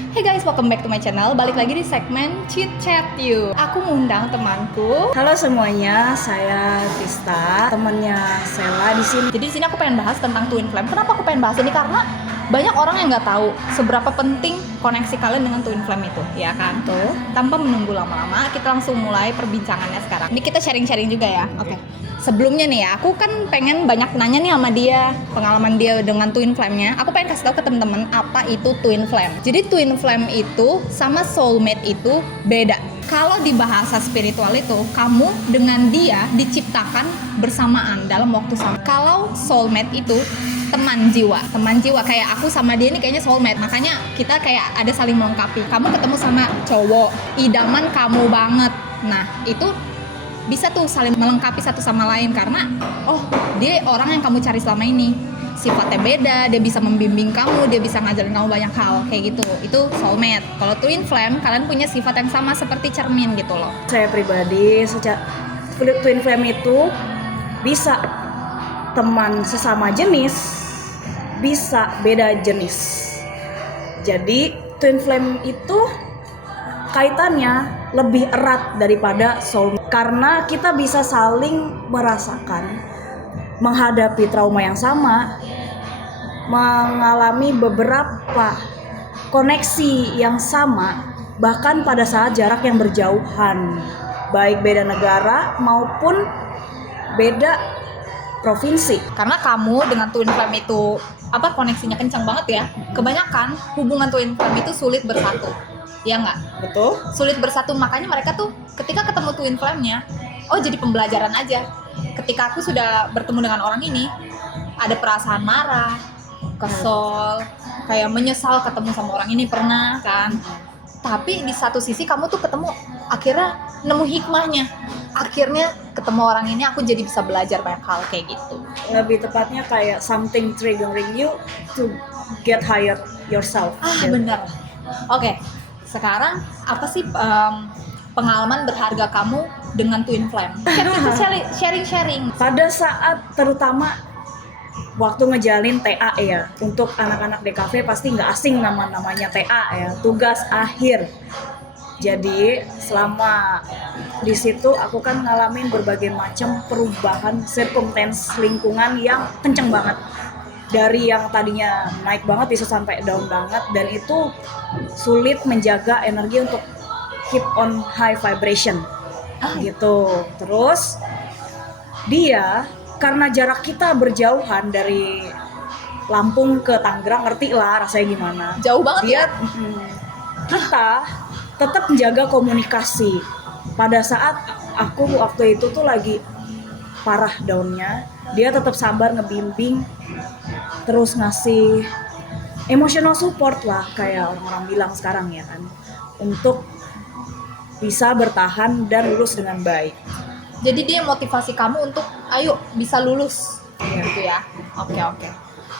Hey guys, welcome back to my channel. Balik lagi di segmen Chit Chat You. Aku ngundang temanku. Halo semuanya, saya Tista, temannya Sela di sini. Jadi di sini aku pengen bahas tentang twin flame. Kenapa aku pengen bahas ini? Karena banyak orang yang nggak tahu seberapa penting koneksi kalian dengan twin flame itu, ya kan? Tuh. Tanpa menunggu lama-lama, kita langsung mulai perbincangannya sekarang. Ini kita sharing-sharing juga ya. Oke. Sebelumnya nih ya, aku kan pengen banyak nanya nih sama dia, pengalaman dia dengan twin flame-nya. Aku pengen kasih tahu ke teman-teman apa itu twin flame. Jadi twin flame itu sama soulmate itu beda. Kalau di bahasa spiritual itu, kamu dengan dia diciptakan bersamaan dalam waktu sama. Kalau soulmate itu teman jiwa kayak aku sama dia ini kayaknya soulmate, makanya kita kayak ada saling melengkapi. Kamu ketemu sama cowok idaman kamu banget, nah itu bisa tuh saling melengkapi satu sama lain karena oh dia orang yang kamu cari selama ini, sifatnya beda, dia bisa membimbing kamu, dia bisa ngajarin kamu banyak hal kayak gitu. Itu soulmate. Kalau twin flame, kalian punya sifat yang sama seperti cermin gitu loh. Saya pribadi, twin flame itu bisa teman sesama jenis, bisa beda jenis. Jadi twin flame itu kaitannya lebih erat daripada soulmate karena kita bisa saling merasakan, menghadapi trauma yang sama, mengalami beberapa koneksi yang sama, bahkan pada saat jarak yang berjauhan, baik beda negara maupun beda provinsi. Karena kamu dengan twin flame itu koneksinya kencang banget ya. Kebanyakan hubungan twin flame itu sulit bersatu. Ya nggak? Betul. Sulit bersatu, makanya mereka tuh ketika ketemu twin flame-nya, oh jadi pembelajaran aja. Ketika aku sudah bertemu dengan orang ini, ada perasaan marah, kesel, kayak menyesal ketemu sama orang ini pernah kan. Tapi di satu sisi kamu tuh ketemu, akhirnya nemu hikmahnya. Akhirnya ketemu orang ini aku jadi bisa belajar banyak hal kayak gitu. Lebih tepatnya kayak something triggering you to get higher yourself. Benar. Oke. Sekarang apa sih pengalaman berharga kamu dengan twin flame? Kita sharing. Pada saat terutama waktu ngejalin TA ya, untuk anak-anak DKV pasti nggak asing namanya TA ya, tugas akhir. Jadi selama di situ aku kan ngalamin berbagai macam perubahan circumstance lingkungan yang kenceng banget. Dari yang tadinya naik banget bisa sampai down banget, dan itu sulit menjaga energi untuk keep on high vibration gitu. Terus dia karena jarak kita berjauhan dari Lampung ke Tangerang, ngerti lah rasanya gimana. Jauh banget dia, ya. Kita tetap menjaga komunikasi. Pada saat aku waktu itu tuh lagi parah downnya, dia tetap sabar ngebimbing, terus ngasih emotional support lah kayak orang-orang bilang sekarang ya kan, untuk bisa bertahan dan lulus dengan baik. Jadi dia motivasi kamu untuk ayo bisa lulus gitu ya. Oke.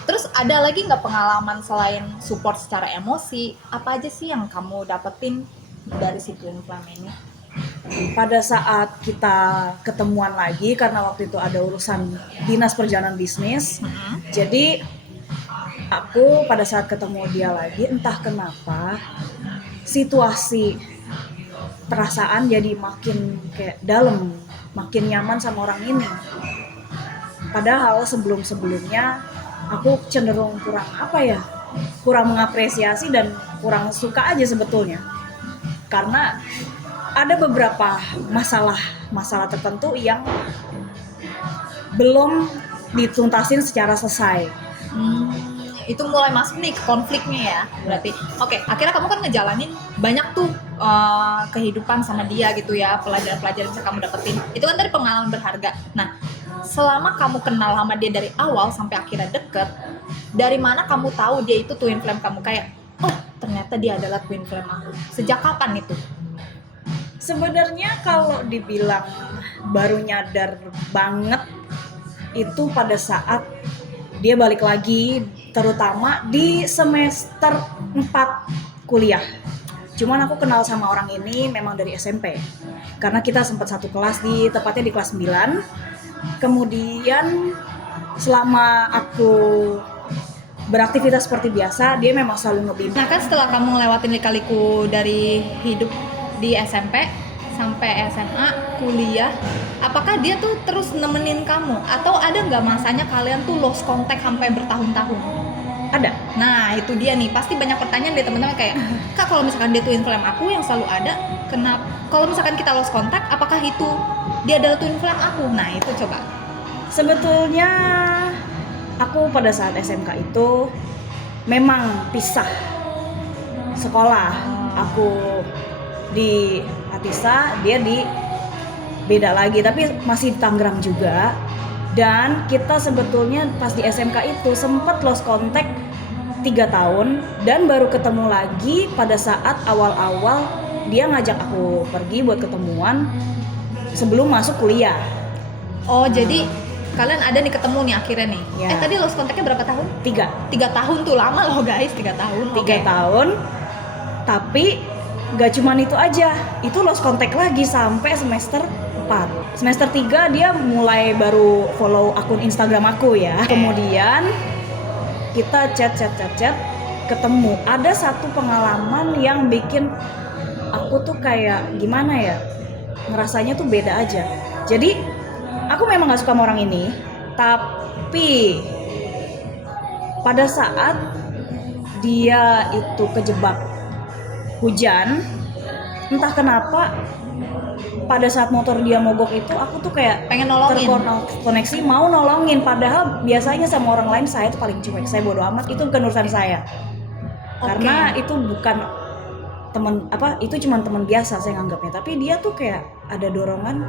Terus ada lagi nggak pengalaman selain support secara emosi? Apa aja sih yang kamu dapetin dari si twin flame ini? Pada saat kita ketemuan lagi, karena waktu itu ada urusan dinas perjalanan bisnis, jadi aku pada saat ketemu dia lagi, entah kenapa situasi perasaan jadi makin kayak dalam, makin nyaman sama orang ini. Padahal sebelum-sebelumnya aku cenderung kurang mengapresiasi dan kurang suka aja sebetulnya, karena ada beberapa masalah tertentu yang belum dituntasin secara selesai. Itu mulai masuk nih ke konfliknya ya berarti. Oke, akhirnya kamu kan ngejalanin banyak tuh kehidupan sama dia gitu ya, pelajaran-pelajaran yang kamu dapetin. Itu kan dari pengalaman berharga. Nah, selama kamu kenal sama dia dari awal sampai akhirnya deket, dari mana kamu tahu dia itu twin flame kamu? Kayak, oh ternyata dia adalah twin flame aku. Sejak kapan itu? Sebenarnya kalau dibilang baru nyadar banget itu pada saat dia balik lagi, terutama di semester 4 kuliah. Cuman aku kenal sama orang ini memang dari SMP, karena kita sempat satu kelas, tepatnya di kelas 9. Kemudian selama aku beraktivitas seperti biasa, dia memang selalu ngebimbing. Nah kan setelah kamu ngelewatin lika-liku dari hidup di SMP sampai SMA, kuliah, apakah dia tuh terus nemenin kamu? Atau ada nggak masanya kalian tuh lost contact sampai bertahun-tahun? Ada. Nah itu dia nih, pasti banyak pertanyaan dari teman-teman kayak, Kak kalau misalkan dia twin flame aku yang selalu ada, kenapa? Kalau misalkan kita lost contact, apakah itu dia adalah twin flame aku? Nah itu coba. Sebetulnya aku pada saat SMK itu memang pisah sekolah. Aku di Atisa, dia di beda lagi, tapi masih di Tangerang juga. Dan kita sebetulnya pas di SMK itu sempat lost contact 3 tahun dan baru ketemu lagi pada saat awal-awal dia ngajak aku pergi buat ketemuan sebelum masuk kuliah. Oh jadi kalian ada nih ketemu nih akhirnya nih. Ya. Tadi lost contactnya berapa tahun? 3 tahun tuh lama loh guys, 3 tahun. 3 tahun. Tapi gak cuman itu aja, itu lost contact lagi sampai semester 4. Semester 3 dia mulai baru follow akun Instagram aku ya. Kemudian kita chat, ketemu. Ada satu pengalaman yang bikin aku tuh kayak gimana ya, ngerasanya tuh beda aja. Jadi aku memang gak suka sama orang ini, tapi pada saat dia itu kejebak hujan, entah kenapa pada saat motor dia mogok itu aku tuh kayak Pengen nolongin. terkoneksi mau nolongin, padahal biasanya sama orang lain saya tuh paling cuek, saya bodo amat, itu bukan urusan saya. Karena itu bukan teman itu cuma teman biasa saya nganggapnya, tapi dia tuh kayak ada dorongan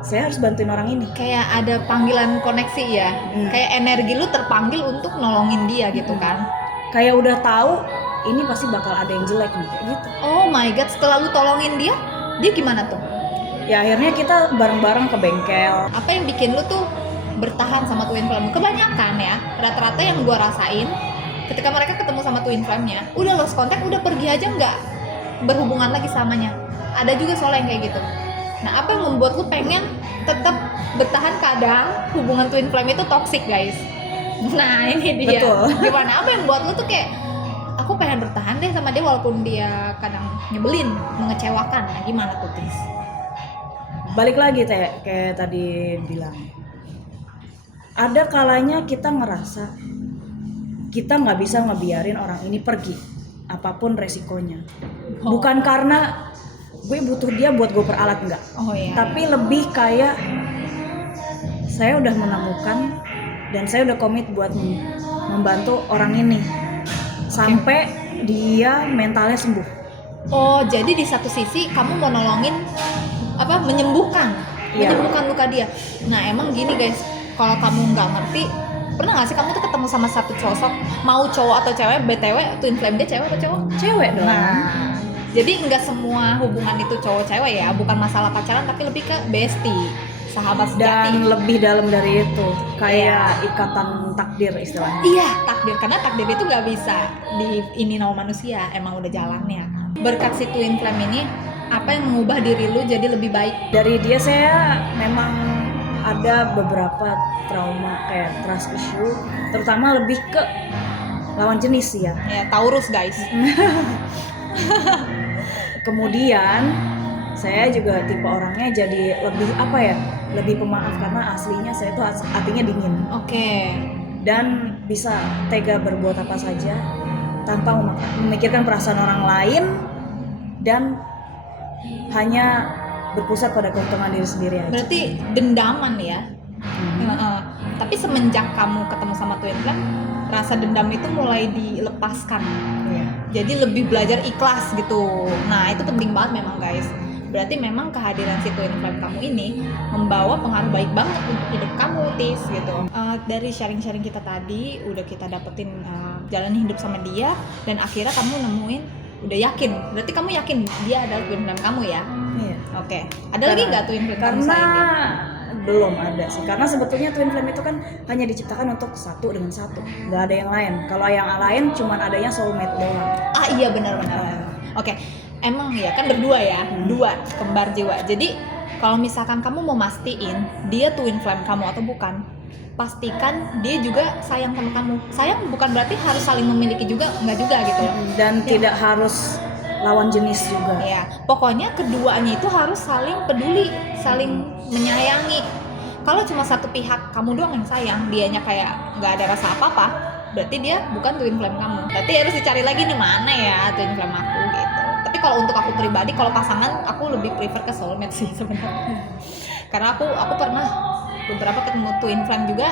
saya harus bantuin orang ini. Kayak ada panggilan koneksi ya. Kayak energi lu terpanggil untuk nolongin dia gitu kan. Kayak udah tahu ini pasti bakal ada yang jelek nih, kayak gitu. Oh my god, setelah lu tolongin dia gimana tuh? Ya akhirnya kita bareng-bareng ke bengkel. Apa yang bikin lu tuh bertahan sama twin flame? Kebanyakan ya, rata-rata yang gua rasain ketika mereka ketemu sama twin flame-nya, udah lost contact, udah pergi aja nggak berhubungan lagi samanya. Ada juga soalnya yang kayak gitu. Nah, apa yang membuat lu pengen tetap bertahan kadang hubungan twin flame itu toxic, guys? Nah, ini dia. Betul. Gimana? Apa yang buat lu tuh kayak aku pengen bertahan deh sama dia walaupun dia kadang nyebelin, mengecewakan. Nah, gimana tuh, Tis? Balik lagi kayak tadi bilang. Ada kalanya kita ngerasa kita nggak bisa ngebiarin orang ini pergi, apapun resikonya. Bukan karena gue butuh dia buat gue peralat, enggak. Oh iya. Tapi lebih kayak saya udah menemukan dan saya udah komit buat membantu orang ini sampai dia mentalnya sembuh. Oh, jadi di satu sisi kamu mau nolongin menyembuhkan luka dia. Nah, emang gini guys, kalau kamu nggak ngerti, pernah nggak sih kamu tuh ketemu sama satu sosok, mau cowok atau cewek, BTW twin flame dia cewek atau cowok? Cewek dong. Nah, jadi nggak semua hubungan itu cowok cewek ya, bukan masalah pacaran tapi lebih ke bestie, sahabat sejati. Dan lebih dalam dari itu, kayak ikatan takdir istilahnya. Iya, takdir, karena takdir itu nggak bisa ini sama manusia, emang udah jalannya kan. Berkat si twin flame ini, apa yang mengubah diri lu jadi lebih baik? Dari dia saya memang ada beberapa trauma kayak trust issue, terutama lebih ke lawan jenis ya. Ya, Taurus guys. Kemudian saya juga tipe orangnya jadi lebih pemaaf, karena aslinya saya tuh hatinya dingin. Oke. Dan bisa tega berbuat apa saja tanpa memikirkan perasaan orang lain dan hanya berpusat pada keuntungan diri sendiri aja. Berarti dendaman ya. Tapi semenjak kamu ketemu sama twin flame, rasa dendam itu mulai dilepaskan. Iya. Jadi lebih belajar ikhlas gitu. Nah, itu penting banget memang guys. Berarti memang kehadiran si twin flame kamu ini membawa pengaruh baik banget untuk hidup kamu, Tis, gitu. Dari sharing-sharing kita tadi, udah kita dapetin jalan hidup sama dia, dan akhirnya kamu nemuin, udah yakin. Berarti kamu yakin dia adalah twin flame kamu ya? Iya. Oke. Ada lagi nggak twin flame kamu Karena selain dia? belum ada sih. Karena sebetulnya twin flame itu kan hanya diciptakan untuk satu dengan satu. Nggak ada yang lain. Kalau yang lain cuman adanya soulmate doang. Ah iya benar-benar. Oke. Emang ya kan berdua ya, dua kembar jiwa. Jadi kalau misalkan kamu mau mastiin dia twin flame kamu atau bukan, pastikan dia juga sayang sama kamu. Sayang bukan berarti harus saling memiliki juga, enggak juga gitu. Dan tidak harus lawan jenis juga. Ya, pokoknya keduanya itu harus saling peduli, saling menyayangi. Kalau cuma satu pihak kamu doang yang sayang, dianya kayak nggak ada rasa apa-apa, berarti dia bukan twin flame kamu. Berarti harus dicari lagi nih mana ya twin flame aku gitu. Tapi kalau untuk aku pribadi, kalau pasangan aku lebih prefer ke soulmate sih sebenarnya. Karena aku pernah beberapa ketemu twin flame juga.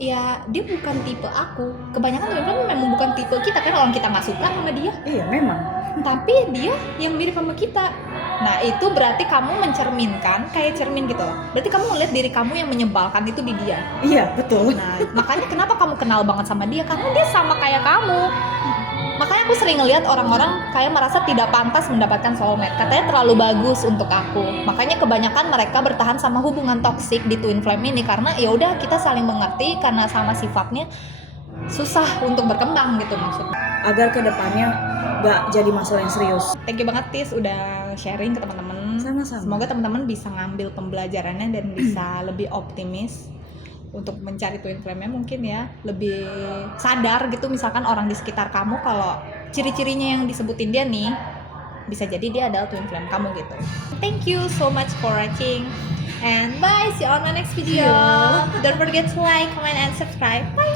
Ya dia bukan tipe aku. Kebanyakan twin flame memang bukan tipe kita, kan orang kita nggak suka sama dia. Iya memang. Tapi dia yang mirip sama kita. Nah itu berarti kamu mencerminkan kayak cermin gitu loh. Berarti kamu ngeliat diri kamu yang menyebalkan itu di dia. Iya betul. Nah makanya kenapa kamu kenal banget sama dia, karena dia sama kayak kamu. Makanya aku sering ngeliat orang-orang kayak merasa tidak pantas mendapatkan soulmate, katanya terlalu bagus untuk aku. Makanya kebanyakan mereka bertahan sama hubungan toksik di twin flame ini, karena ya udah kita saling mengerti karena sama sifatnya susah untuk berkembang gitu maksudnya. Agar kedepannya nggak jadi masalah yang serius. Thank you banget Tis udah sharing ke teman-teman. Sama-sama. Semoga teman-teman bisa ngambil pembelajarannya dan bisa lebih optimis untuk mencari twin flame-nya, mungkin ya lebih sadar gitu. Misalkan orang di sekitar kamu kalau ciri-cirinya yang disebutin dia nih, bisa jadi dia adalah twin flame kamu gitu. Thank you so much for watching and bye, see you on my next video. Don't forget to like, comment and subscribe. Bye.